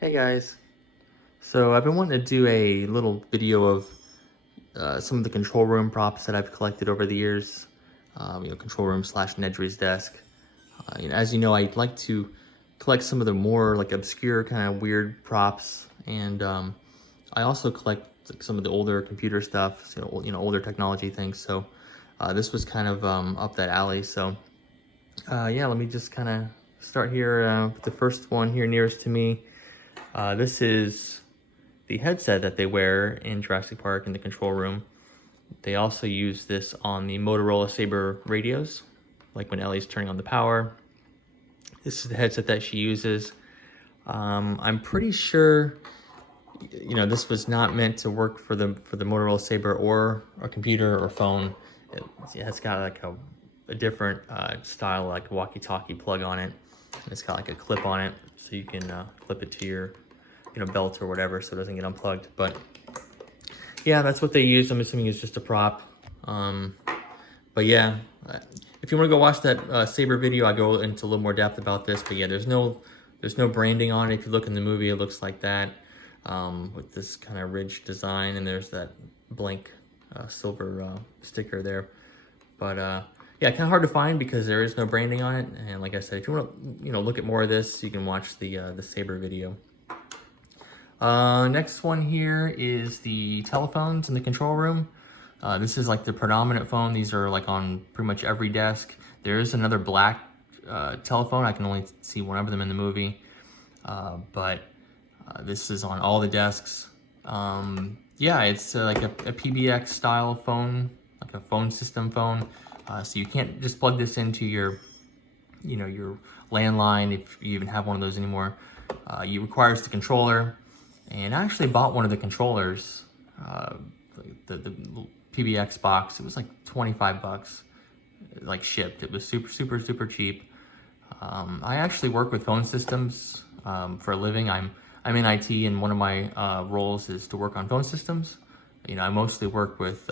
Hey guys, so I've been wanting to do a little video of some of the control room props that I've collected over the years. Control room slash Nedry's desk. As you know, I like to collect some of the more like obscure kind of weird props, and I also collect like, some of the older computer stuff, so older technology things. So this was kind of up that alley. So yeah, let me just kind of start here with the first one here nearest to me. This is the headset that they wear in Jurassic Park in the control room. They also use this on the Motorola Saber radios, like when Ellie's turning on the power. This is the headset that she uses. I'm pretty sure, this was not meant to work for the Motorola Saber or a computer or phone. It's got like a different style, like walkie-talkie plug on it. It's got like a clip on it, so you can clip it to your belt or whatever, so it doesn't get unplugged. But yeah, that's what they use. I'm assuming it's just a prop. But yeah, if you want to go watch that Saber video, I go into a little more depth about this. But yeah, there's no branding on it. If you look in the movie, it looks like that, with this kind of ridge design, and there's that blank silver sticker there. But yeah, kind of hard to find because there is no branding on it. And like I said, if you want to look at more of this, you can watch the Saber video. Next one here is the telephones in the control room. This is like the predominant phone. These are like on pretty much every desk. There is another black telephone. I can only see one of them in the movie. But this is on all the desks. Yeah, it's like a PBX style phone, like a phone system phone. So you can't just plug this into your landline if you even have one of those anymore. It requires the controller. And I actually bought one of the controllers, the PBX box. It was like 25 bucks, like shipped. It was super cheap. I actually work with phone systems for a living. I'm in IT, and one of my roles is to work on phone systems. I mostly work with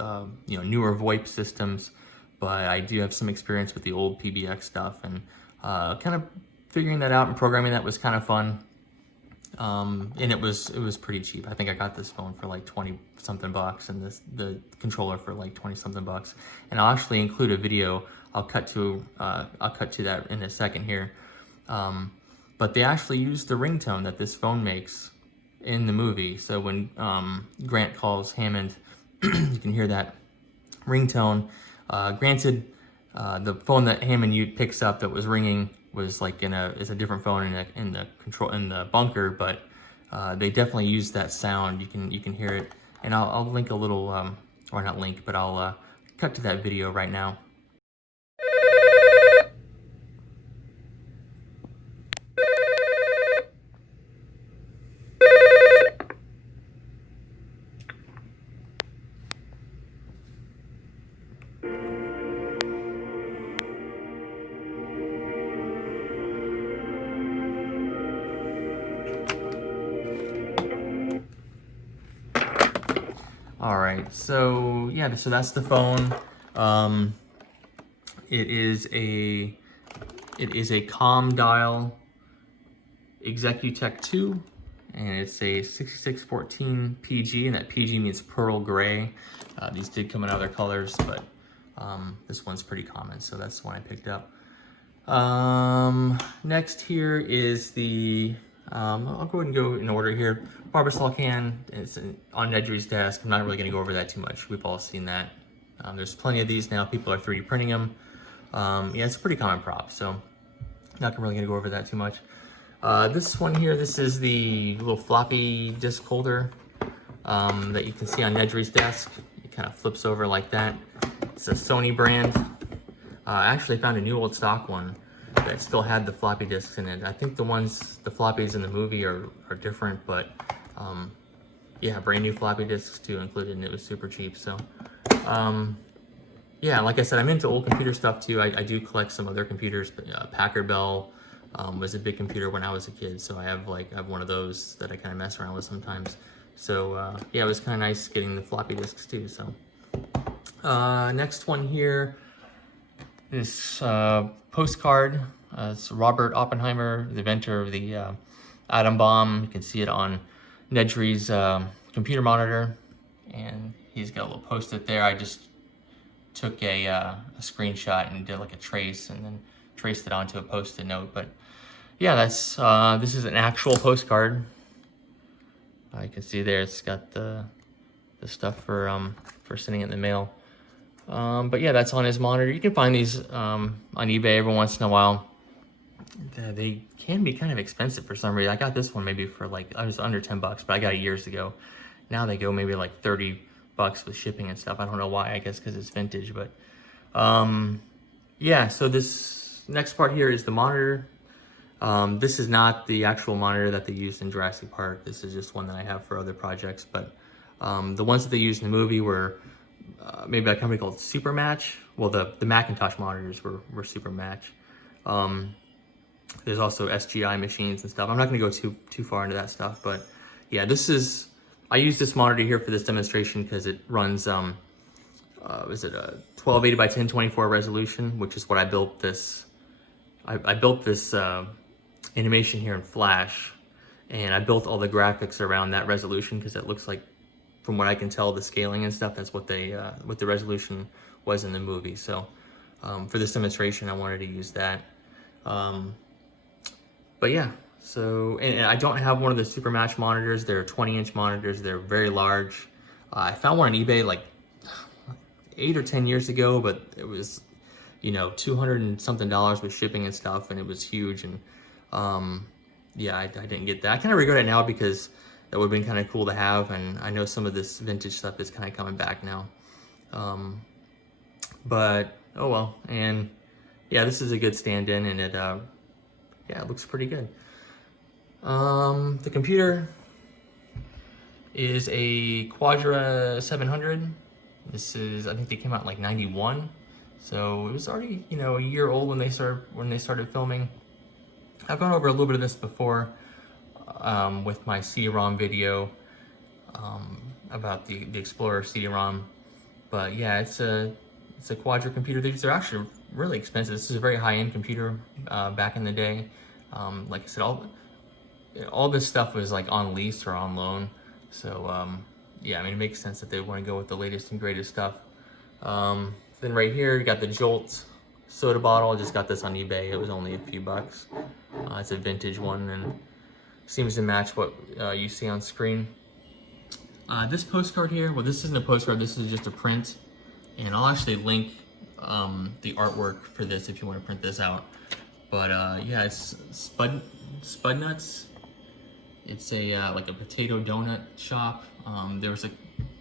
newer VoIP systems, but I do have some experience with the old PBX stuff, and kind of figuring that out and programming that was kind of fun. And it was pretty cheap. I think I got this phone for like 20 something bucks, and the controller for like 20 something bucks. And I'll actually include a video. I'll cut to that in a second here. But they actually use the ringtone that this phone makes in the movie. So when Grant calls Hammond, you can hear that ringtone. Granted, the phone that Hammond picks up that was ringing was like is a different phone in the bunker, but they definitely use that sound. You can hear it, and I'll link a little or not link, but I'll cut to that video right now. All right, so yeah, so that's the phone. It is a COM dial Executech 2, and it's a 6614 PG, and that PG means pearl gray. These did come in other colors, but this one's pretty common, so that's the one I picked up. Next here is the I'll go ahead and go in order here. Barber Saw can. It's on Nedry's desk. I'm not really going to go over that too much. We've all seen that. There's plenty of these now. People are 3D printing them. Yeah, it's a pretty common prop, so not really going to go over that too much. This one here, this is the little floppy disk holder that you can see on Nedry's desk. It kind of flips over like that. It's a Sony brand. I actually found a new old stock one that still had the floppy disks in it. I think the floppies in the movie are different, but yeah, brand new floppy disks too included, and it was super cheap. So yeah, like I said, I'm into old computer stuff too. I do collect some other computers. Packard Bell was a big computer when I was a kid, so I have one of those that I kind of mess around with sometimes. So yeah, it was kind of nice getting the floppy disks too. So next one here is postcard. It's Robert Oppenheimer, the inventor of the atom bomb. You can see it on Nedry's computer monitor, and he's got a little post-it there. I just took a screenshot and did like a trace, and then traced it onto a post-it note. But yeah, that's this is an actual postcard. You can see there it's got the stuff for sending it in the mail. But yeah, that's on his monitor. You can find these on eBay every once in a while. They can be kind of expensive for some reason. I got this one maybe for like, I was under 10 bucks, but I got it years ago. Now they go maybe like 30 bucks with shipping and stuff. I don't know why, I guess because it's vintage, but yeah, so this next part here is the monitor. This is not the actual monitor that they used in Jurassic Park. This is just one that I have for other projects, but the ones that they used in the movie were made by a company called Supermatch. Well, the Macintosh monitors were Supermatch. There's also SGI machines and stuff. I'm not gonna go too far into that stuff, but yeah, I use this monitor here for this demonstration because it runs, is it a 1280 by 1024 resolution, which is what I built this. I built this animation here in Flash, and I built all the graphics around that resolution because it looks like, from what I can tell, the scaling and stuff, that's what what the resolution was in the movie. So for this demonstration, I wanted to use that. But yeah, so, and I don't have one of the Supermatch monitors. They're 20-inch monitors. They're very large. I found one on eBay like 8 or 10 years ago, but it was, you know, $200 and something with shipping and stuff, and it was huge. And yeah, I didn't get that. I kind of regret it now because that would have been kind of cool to have, and I know some of this vintage stuff is kind of coming back now. But oh well. And yeah, this is a good stand-in, and it yeah, it looks pretty good. The computer is a Quadra 700. This is, I think they came out in like 91. So it was already, you know, a year old when they started filming. I've gone over a little bit of this before with my CD-ROM video about the Explorer CD-ROM. But yeah, it's a Quadra computer. These are actually really expensive. This is a very high-end computer back in the day. Like I said, all this stuff was like on lease or on loan. So yeah, I mean, it makes sense that they want to go with the latest and greatest stuff. Then right here, you got the Jolts soda bottle. I just got this on eBay. It was only a few bucks. It's a vintage one and seems to match what you see on screen. This postcard here, well, this isn't a postcard. This is just a print. And I'll actually link the artwork for this if you want to print this out. But yeah, it's Supdnuts. It's a like a potato donut shop. There was a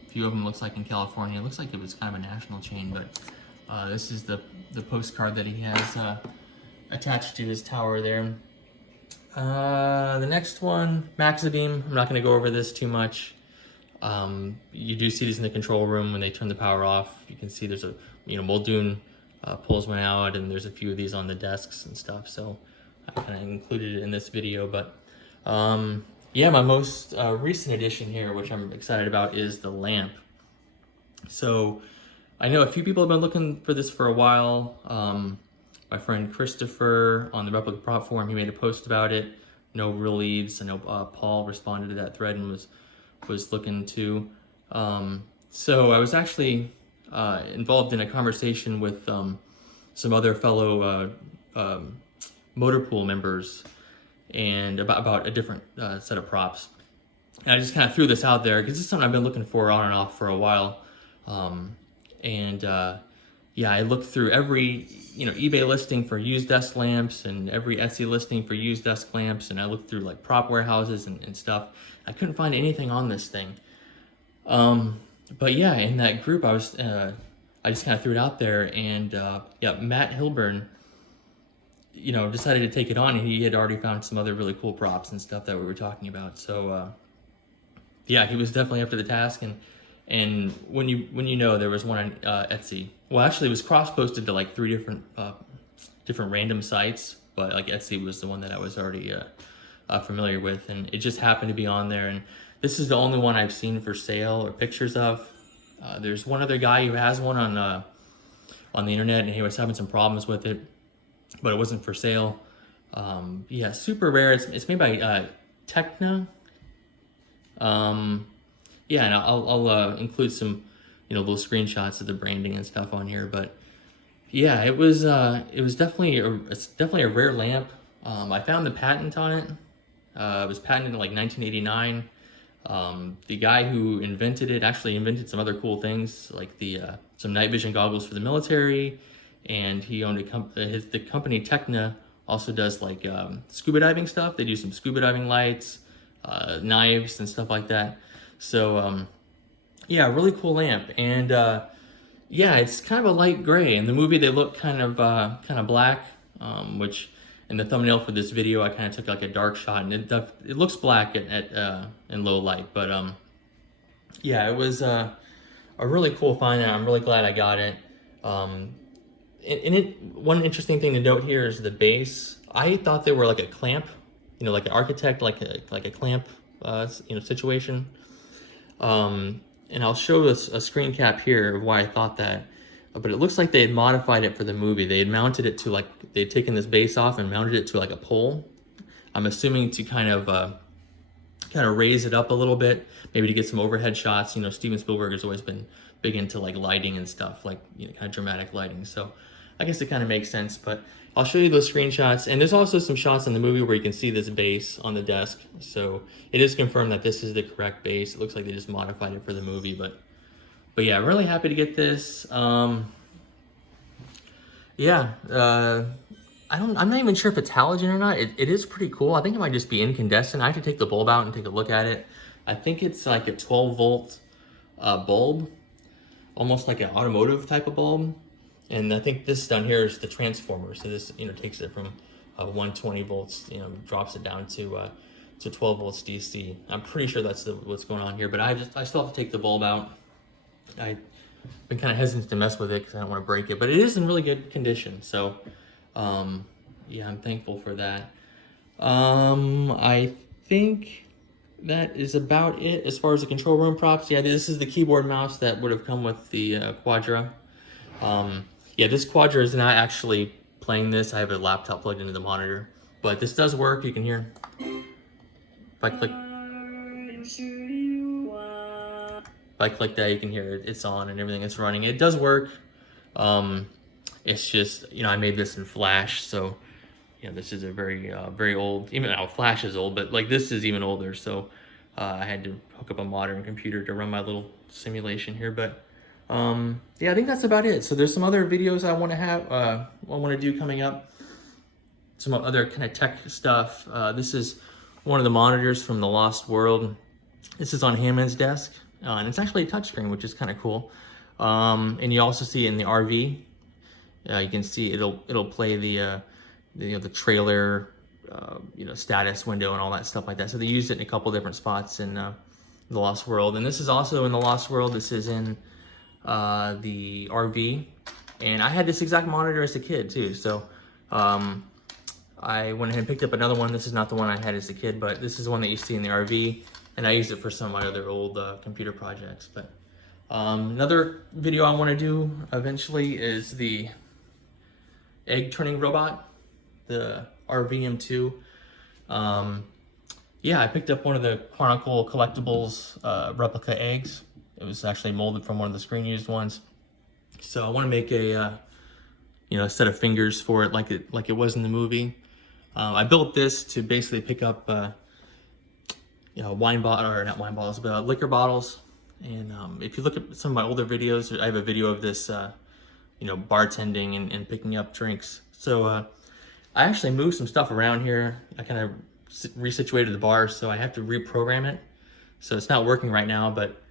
few of them, looks like, in California. It looks like it was kind of a national chain, but this is the postcard that he has attached to his tower there. The next one, Maxibeam. I'm not going to go over this too much. You do see these in the control room when they turn the power off. You can see there's a, you know, Muldoon pulls one out, and there's a few of these on the desks and stuff. So I kind of included it in this video, but yeah, my most recent addition here, which I'm excited about, is the lamp. So I know a few people have been looking for this for a while. My friend Christopher on the Replica Prop Forum, he made a post about it. No real leads. I know Paul responded to that thread and was looking too. So I was actually involved in a conversation with some other fellow motor pool members and about a different set of props. And I just kind of threw this out there because it's something I've been looking for on and off for a while. Yeah, I looked through every, you know, eBay listing for used desk lamps and every Etsy listing for used desk lamps, and I looked through like prop warehouses and stuff. I couldn't find anything on this thing. But yeah, in that group, I just kind of threw it out there, and yeah, Matt Hilburn, you know, decided to take it on, and he had already found some other really cool props and stuff that we were talking about. So yeah, he was definitely up to the task, and when you know, there was one on Etsy. Well, actually, it was cross-posted to like 3 different random sites, but like Etsy was the one that I was already familiar with, and it just happened to be on there. And this is the only one I've seen for sale or pictures of. There's one other guy who has one on the internet, and he was having some problems with it, but it wasn't for sale. Yeah, super rare. It's made by Tekna. Yeah, and I'll include some, little screenshots of the branding and stuff on here. But yeah, it was definitely it's definitely a rare lamp. I found the patent on it. It was patented in like 1989. The guy who invented it actually invented some other cool things, like some night vision goggles for the military, and he owned the company Tekna also does like scuba diving stuff. They do some scuba diving lights, knives and stuff like that. So yeah, really cool lamp. And yeah, it's kind of a light gray. In the movie they look kind of black, which in the thumbnail for this video I kind of took like a dark shot, and it looks black in low light. But yeah, it was a really cool find, and I'm really glad I got it. One interesting thing to note here is the base. I thought they were like a clamp, like an architect, like a clamp, situation. And I'll show us a screen cap here of why I thought that. But it looks like they had modified it for the movie. They had mounted it to they'd taken this base off and mounted it to like a pole. I'm assuming to kind of raise it up a little bit, maybe to get some overhead shots. Steven Spielberg has always been big into like lighting and stuff, like kind of dramatic lighting. So I guess it kind of makes sense. But I'll show you those screenshots, and there's also some shots in the movie where you can see this base on the desk. So it is confirmed that this is the correct base. It looks like they just modified it for the movie, but yeah, really happy to get this. Yeah, I'm not even sure if it's halogen or not. It is pretty cool. I think it might just be incandescent. I have to take the bulb out and take a look at it. I think it's like a 12-volt bulb, almost like an automotive type of bulb. And I think this down here is the transformer. So this, takes it from 120 volts, drops it down to 12 volts DC. I'm pretty sure that's what's going on here, but I still have to take the bulb out. I've been kind of hesitant to mess with it because I don't want to break it, but it is in really good condition. So, yeah, I'm thankful for that. I think that is about it as far as the control room props. Yeah, this is the keyboard mouse that would have come with the Quadra. Yeah, this Quadra is not actually playing this. I have a laptop plugged into the monitor, but this does work. You can hear. If I click that, you can hear it's on and everything. It's running. It does work. It's just, I made this in Flash, so this is a very very old. Even now, Flash is old, but like this is even older. So I had to hook up a modern computer to run my little simulation here. But yeah, I think that's about it. So there's some other videos I want to do coming up. Some other kind of tech stuff. This is one of the monitors from The Lost World. This is on Hammond's desk, and it's actually a touchscreen, which is kind of cool. And you also see it in the RV. You can see it'll play the trailer, status window and all that stuff like that. So they used it in a couple different spots in The Lost World. And this is also in The Lost World. This is in the RV. And I had this exact monitor as a kid too. So I went ahead and picked up another one. This is not the one I had as a kid, but this is the one that you see in the RV. And I used it for some of my other old computer projects. But another video I want to do eventually is the egg turning robot, the RVM2. Yeah, I picked up one of the Chronicle Collectibles replica eggs. It was actually molded from one of the screen used ones. So I want to make a set of fingers for it like it was in the movie. I built this to basically pick up wine bottle, or not wine bottles, but liquor bottles. And if you look at some of my older videos, I have a video of this bartending and picking up drinks. So I actually moved some stuff around here. I kind of resituated the bar, so I have to reprogram it. So it's not working right now, but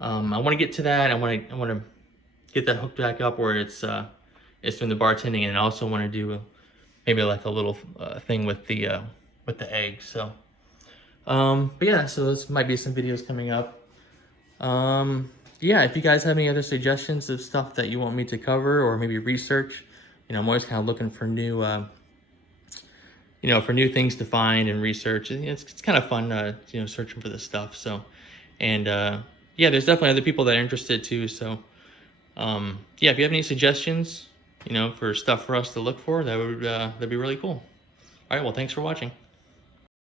I want to get to that. I want to get that hooked back up where it's doing the bartending, and I also want to do maybe like a little thing with the eggs. So but yeah, so those might be some videos coming up. Yeah, if you guys have any other suggestions of stuff that you want me to cover or maybe research, I'm always kind of looking for new for new things to find and research. And it's kind of fun searching for this stuff. So, and yeah, there's definitely other people that are interested too. So yeah, if you have any suggestions for stuff for us to look for, that'd be really cool. All right, well, thanks for watching.